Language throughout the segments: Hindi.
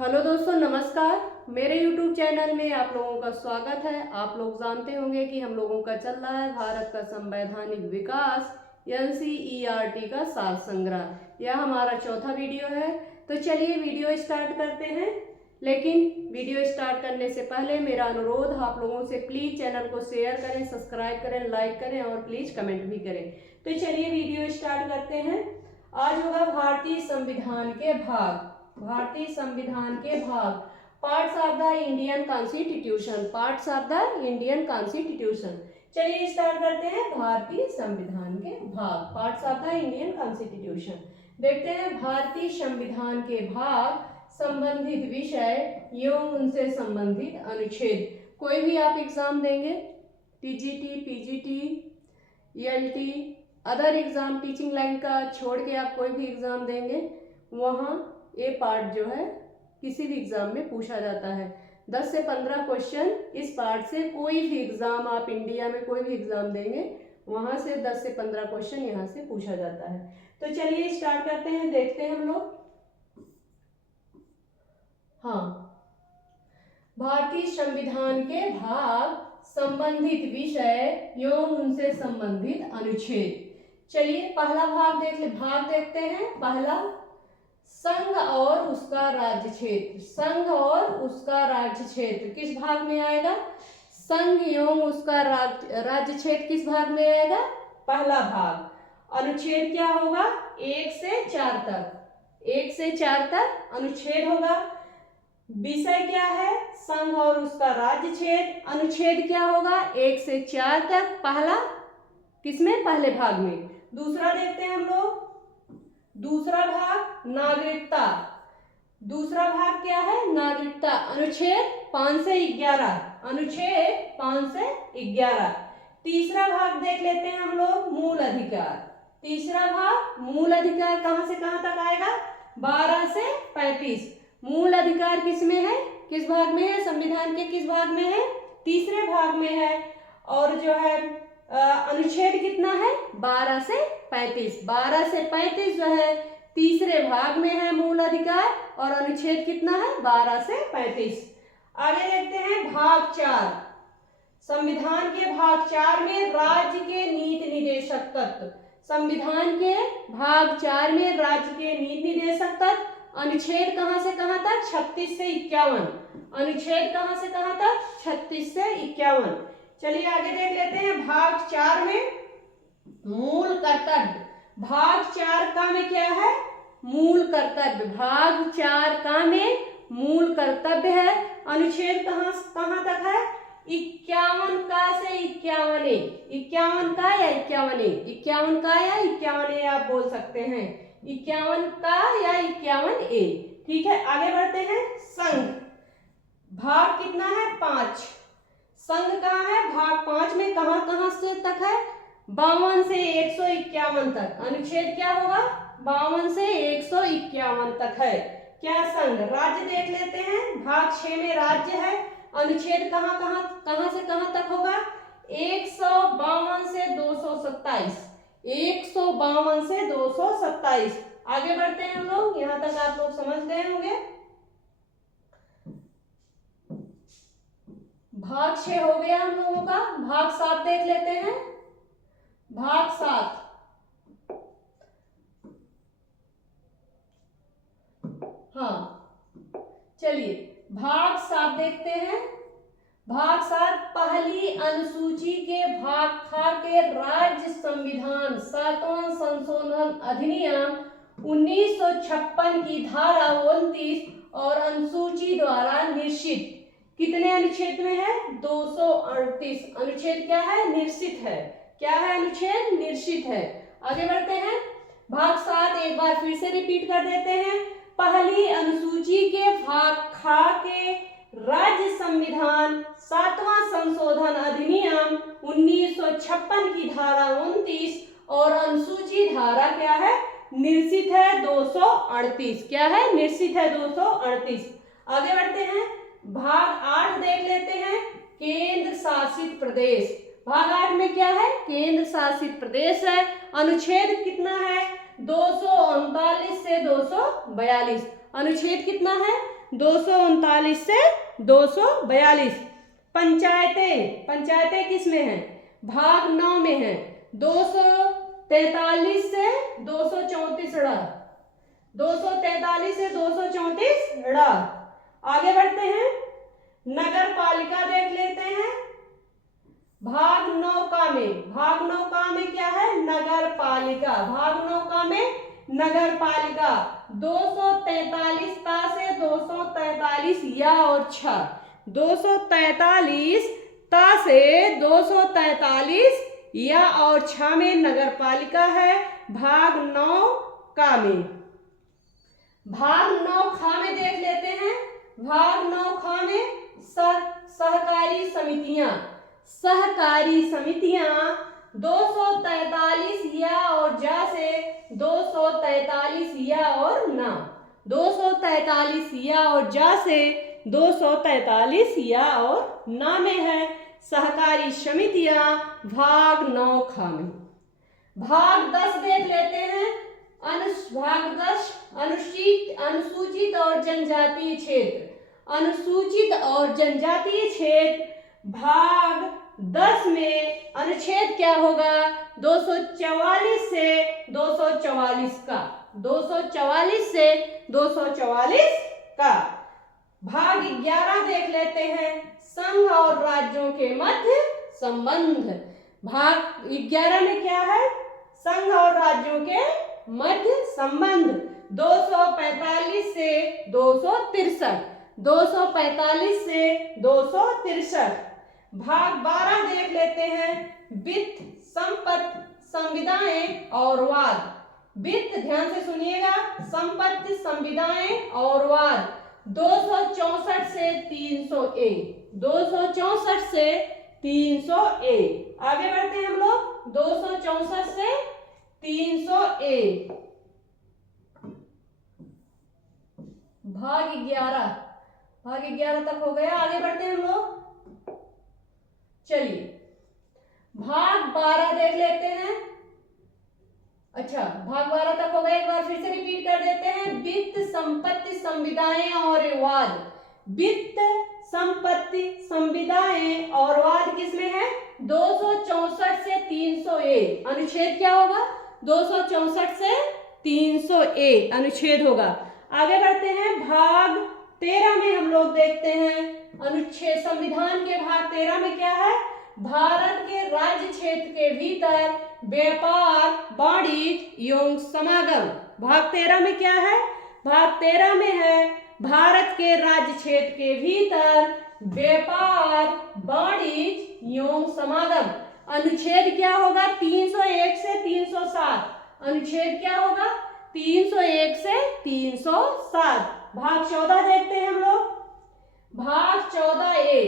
हेलो दोस्तों, नमस्कार। मेरे YouTube चैनल में आप लोगों का स्वागत है। आप लोग जानते होंगे कि हम लोगों का चल रहा है भारत का संवैधानिक विकास NCERT का सार संग्रह। यह हमारा चौथा वीडियो है। तो चलिए वीडियो स्टार्ट करते हैं। लेकिन वीडियो स्टार्ट करने से पहले मेरा अनुरोध आप लोगों से, प्लीज चैनल को शेयर करें, सब्सक्राइब करें, लाइक करें और प्लीज कमेंट भी करें। तो चलिए वीडियो स्टार्ट करते हैं। आज होगा भारतीय संविधान के भाग, भारतीय संविधान के भाग, parts of the Indian constitution, parts of the Indian constitution. चलिए स्टार्ट करते हैं। भारतीय संविधान के भाग, parts of the Indian constitution. देखते हैं भारतीय संविधान के भाग, संबंधित विषय एवं उनसे संबंधित अनुच्छेद। कोई भी आप एग्जाम देंगे, TGT, PGT, ELT, other exam teaching line का छोड़ के आप कोई भी एग्जाम देंगे, वहाँ ये पार्ट जो है किसी भी एग्जाम में पूछा जाता है। 10 से 15 क्वेश्चन इस पार्ट से, कोई भी एग्जाम आप इंडिया में कोई भी एग्जाम देंगे वहां से 10 से 15 क्वेश्चन यहाँ से पूछा जाता है। तो चलिए स्टार्ट करते हैं, देखते हैं हम लोग। हाँ, भारतीय संविधान के भाग, संबंधित विषय एवं उनसे संबंधित अनुच्छेद। चलिए पहला भाग देखते हैं। पहला, संघ और उसका राज्य क्षेत्र। संघ और उसका राज्य क्षेत्र किस भाग में आएगा? संघ एवं उसका राज्य क्षेत्र किस भाग में आएगा? पहला भाग। अनुच्छेद क्या होगा? 1 से 4 तक, 1 से 4 तक अनुच्छेद होगा। विषय क्या है? संघ और उसका राज्य क्षेत्र। अनुच्छेद क्या होगा? 1 से 4 तक, पहला किसमें? पहले भाग में। दूसरा देखते हैं हम लोग। दूसरा भाग, नागरिकता। दूसरा भाग क्या है? नागरिकता। अनुच्छेद 5 से 11, अनुच्छेद 5 से 11। तीसरा भाग देख लेते हैं हम लोग, मूल अधिकार। तीसरा भाग, मूल अधिकार कहां से कहां तक आएगा? 12 से 35। मूल अधिकार किसमें है? किस भाग में है? संविधान के किस भाग में है? तीसरे भाग में है। और जो है अनुच्छेद कितना है? 12 से 35। 12 से 35 जो है तीसरे भाग में है मूल अधिकार, और अनुच्छेद कितना है? 12 से 35। आगे देखते हैं भाग 4। संविधान के भाग 4 में राज्य के नीति निर्देशक तत्व। संविधान के भाग 4 में राज्य के नीति निर्देशक तत्व। अनुच्छेद कहां से कहां तक? 36 से 51। अनुच्छेद कहां से कहां तक? 36 से 51। चलिए आगे देख लेते हैं भाग 4 में मूल कर्तव्य। भाग 4 का में क्या है? मूल कर्तव्य। भाग 4 का में मूल कर्तव्य है। अनुच्छेद कहां कहां तक है? 51 का से 51A। 51 का या 51A? 51 का या 51A आप बोल सकते हैं। 51 का या 51A। ठीक है, आगे बढ़ते हैं। संघ भाग कितना है? 5। संघ कहाँ है? भाग 5 में कहां कहां से तक है? 52 से 151 तक। अनुच्छेद क्या होगा? 52 से 151 तक है। क्या संघ? राज्य देख लेते हैं। भाग 6 में राज्य है। अनुच्छेद कहां से कहां तक होगा? 152 से 227। 152 से 227। आगे बढ़ते हैं हम लोग। यहां तक आप लोग समझ गए होंगे। भाग 6 हो गया हम लोगों का। भाग 7 देख लेते हैं। भाग 7, हाँ चलिए भाग 7 देखते हैं। भाग 7, पहली अनुसूची के भाग ख के राज्य संविधान 7वां संशोधन अधिनियम 1956 की धारा 29 और अनुसूची द्वारा निश्चित कितने अनुच्छेद में है? 238। अनुच्छेद क्या है? निश्चित है। क्या है? अनुच्छेद निश्चित है। आगे बढ़ते हैं। भाग 7 एक बार फिर से रिपीट कर देते हैं। पहली अनुसूची के भाग ख के राज्य संविधान 7वां संशोधन अधिनियम 1956 की धारा 29 और अनुसूची धारा क्या है? निश्चित है 238। क्या है? निश्चित है 238। आगे बढ़ते हैं। भाग 8 देख लेते हैं। केंद्र शासित प्रदेश। भाग 8 में क्या है? केंद्र शासित प्रदेश है। अनुच्छेद कितना है? 239 से 242। अनुच्छेद कितना है? 239 से 242। पंचायतें किस में है? भाग 9 में है। 243 से 234 ड़ा, 243 से 234 ड़ा। आगे बढ़ते हैं, नगर पालिका देख लेते हैं। भाग 9 का में क्या है? नगर पालिका। भाग 9 का में नगर पालिका 243 ता से 243 या और छ, 243 ता से 243 या और छ में नगर पालिका है। भाग 9 का में। भाग 9 खा में देख लेते हैं। भाग 9 खा में सहकारी समितियां 243 या और जा से 243 या और ना, 243 या और जा से 243 या और ना में है सहकारी समितियां। भाग 9 खा में। भाग 10 देख लेते हैं। भाग 10 अनुसूचित और जनजातीय क्षेत्र। अनुसूचित और जनजातीय क्षेत्र भाग 10 में अनुच्छेद क्या होगा? 244 से 244 का, 244 से 244 का। भाग 11 देख लेते हैं, संघ और राज्यों के मध्य संबंध। भाग 11 में क्या है? संघ और राज्यों के मध्य संबंध। 245 से 263, 245 से 263। भाग 12 देख लेते हैं, वित्त, संपत्ति, संविदाएं और वाद। वित्त, ध्यान से सुनिएगा, संपत्ति, संविदाएं और वाद 264 से 300A, 264 से 300A। आगे बढ़ते हैं हम लोग, 264 से 300A। भाग 11 तक हो गया। आगे बढ़ते हैं हम लोग। चलिए भाग 12 देख लेते हैं। अच्छा, भाग 12 तक हो गया। एक बार फिर से रिपीट कर देते हैं। वित्त, संपत्ति, संविदाएं और वाद। वित्त, संपत्ति, संविदाएं और वाद किसमें है? 264 से 300A। अनुच्छेद क्या होगा? 264 से 300A अनुच्छेद होगा। आगे बढ़ते हैं, भाग 13 में हम लोग देखते हैं अनुच्छेद। संविधान के भाग 13 में क्या है? भारत के राज्य क्षेत्र के भीतर व्यापार, वाणिज्य एवं समागम। भाग 13 में क्या है? भाग 13 में है भारत के राज्य क्षेत्र के भीतर व्यापार, वाणिज्य एवं समागम। अनुच्छेद क्या होगा? 301 से 307। अनुच्छेद क्या होगा? 301 से 307। भाग 14 देखते हैं हम लोग। भाग 14A।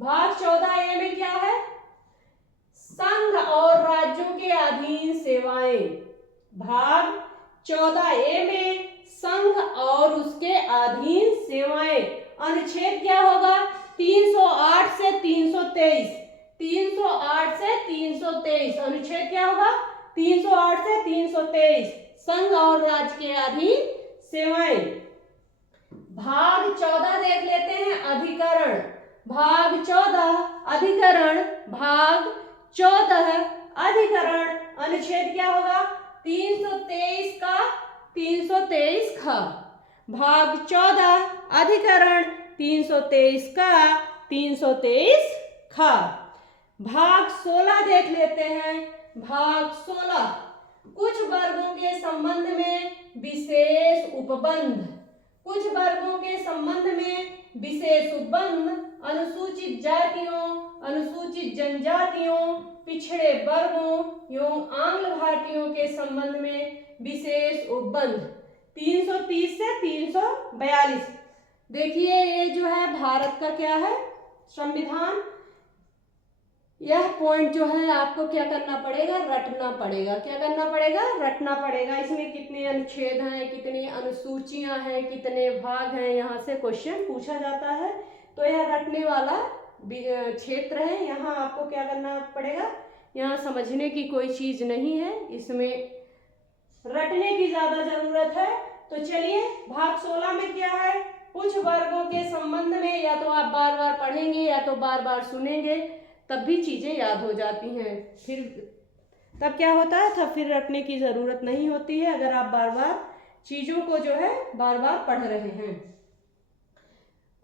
भाग 14A में क्या है? संघ और राज्यों के अधीन सेवाएं। भाग 14A में संघ और उसके अधीन सेवाएं। अनुच्छेद क्या होगा? 308 से 323। 308 से 323। अनुच्छेद क्या होगा? 308 से 323। संघ और राज्य के अधीन सेवाएं। भाग 14 देख लेते हैं, अधिकरण। भाग 14 अधिकरण। भाग 14 अधिकरण। अनुच्छेद क्या होगा? 323 का 323 ख। भाग 14 अधिकरण 323 का 323 ख। भाग 16 देख लेते हैं। भाग 16 कुछ वर्गों के संबंध में विशेष उपबंध। कुछ वर्गों के संबंध में विशेष उपबंध। अनुसूचित जातियों, अनुसूचित जनजातियों, पिछड़े वर्गों एवं आंग्ल भारतीयों के संबंध में विशेष उपबंध। 330 से 342। देखिए ये जो है भारत का क्या है? संविधान। यह पॉइंट जो है आपको क्या करना पड़ेगा? रटना पड़ेगा। क्या करना पड़ेगा? रटना पड़ेगा। इसमें कितने अनुच्छेद हैं, कितनी अनुसूचियां हैं, कितने भाग हैं, यहाँ से क्वेश्चन पूछा जाता है। तो यह रटने वाला क्षेत्र है। यहाँ आपको क्या करना पड़ेगा? यहाँ समझने की कोई चीज नहीं है, इसमें रटने की ज्यादा जरूरत है। तो चलिए भाग 16 में क्या है? कुछ वर्गों के संबंध में या तो आप बार बार पढ़ेंगे या तो बार बार सुनेंगे, तब भी चीजें याद हो जाती हैं। फिर तब क्या होता है, तब फिर रटने की जरूरत नहीं होती है, अगर आप बार बार चीजों को जो है बार बार पढ़ रहे हैं।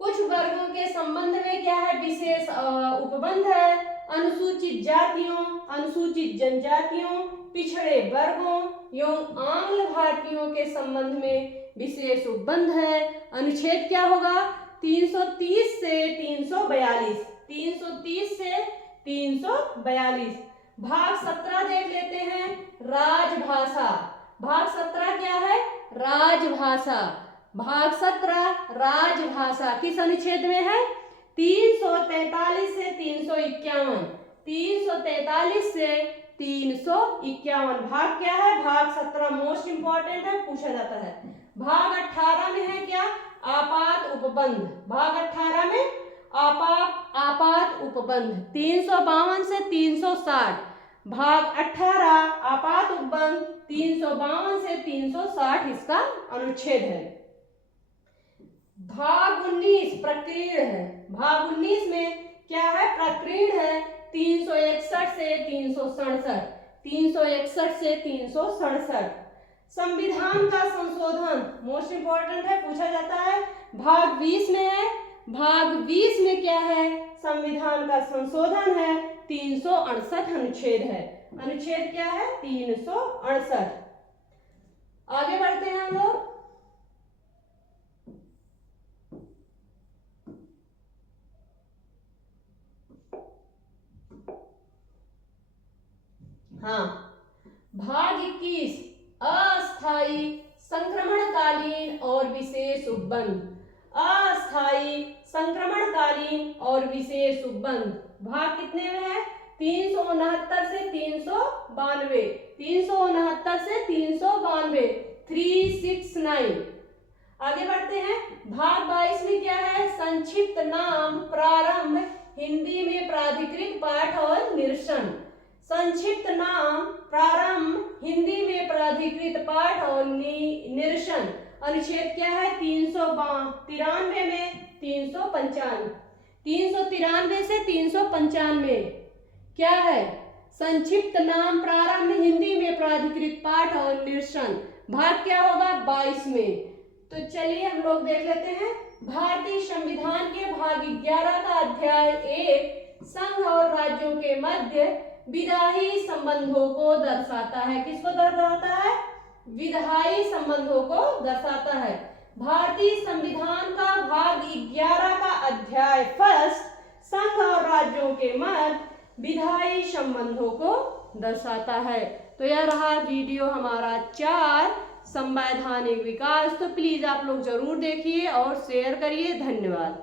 कुछ वर्गों के संबंध में क्या है, विशेष उपबंध है। अनुसूचित जातियों, अनुसूचित जनजातियों, पिछड़े वर्गों एवं आंग्ल भारतीयों के संबंध में विशेष उपबंध है। अनुच्छेद क्या होगा, 330 से 342, 330 से 342। भाग 17 देख लेते हैं, राजभाषा। भाग 17 क्या है, राजभाषा। भाग 17 राजभाषा किस अनुच्छेद में है, 343 से 351, 343 से 351। भाग क्या है, भाग 17 मोस्ट इंपॉर्टेंट है, पूछा जाता है। भाग 18 में है क्या, आपात उपबंध। भाग 18 में आपात उपबंध 352 से 360। भाग 18 आपात उपबंध 352 से 360 इसका अनुच्छेद है। भाग 19 प्रकीर्ण है। भाग 19 में क्या है, प्रकीर्ण है, 361 से 367, 361 से 367। संविधान का संशोधन मोस्ट इंपॉर्टेंट है, पूछा जाता है। भाग 20 में है, भाग 20 में क्या है, संविधान का संशोधन है, 368 अनुच्छेद है। अनुच्छेद क्या है, 368। आगे बढ़ते हैं हम लोग। हाँ, भाग 21 अस्थायी संक्रमणकालीन और विशेष उपबंध। अस्थायी संक्रमणकालीन और विशेष उपबंध भाग कितने में है, 369 से 392, 369 से 392, 369। आगे बढ़ते हैं। भाग 22 में क्या है, संक्षिप्त नाम प्रारंभ हिंदी में प्राधिकृत पाठ और निरसन। संक्षिप्त नाम प्रारंभ हिंदी में प्राधिकृत पाठ और निरसन। अनुच्छेद क्या है, 393 में 395, 393 से 395 क्या है, संक्षिप्त नाम प्रारंभ हिंदी में प्राधिकृत पाठ और निरसन। भाग क्या होगा, 22 में। तो चलिए हम लोग देख लेते हैं। भारतीय संविधान के भाग 11 का अध्याय 1 संघ और राज्यों के मध्य विधायी संबंधों को दर्शाता है। किसको दर्शाता है, विधायी संबंधों को दर्शाता है। भारतीय संविधान का भाग 11 का अध्याय 1 संघ और राज्यों के मध्य विधायी संबंधों को दर्शाता है। तो यह रहा वीडियो हमारा 4 संवैधानिक विकास। तो प्लीज आप लोग जरूर देखिए और शेयर करिए। धन्यवाद।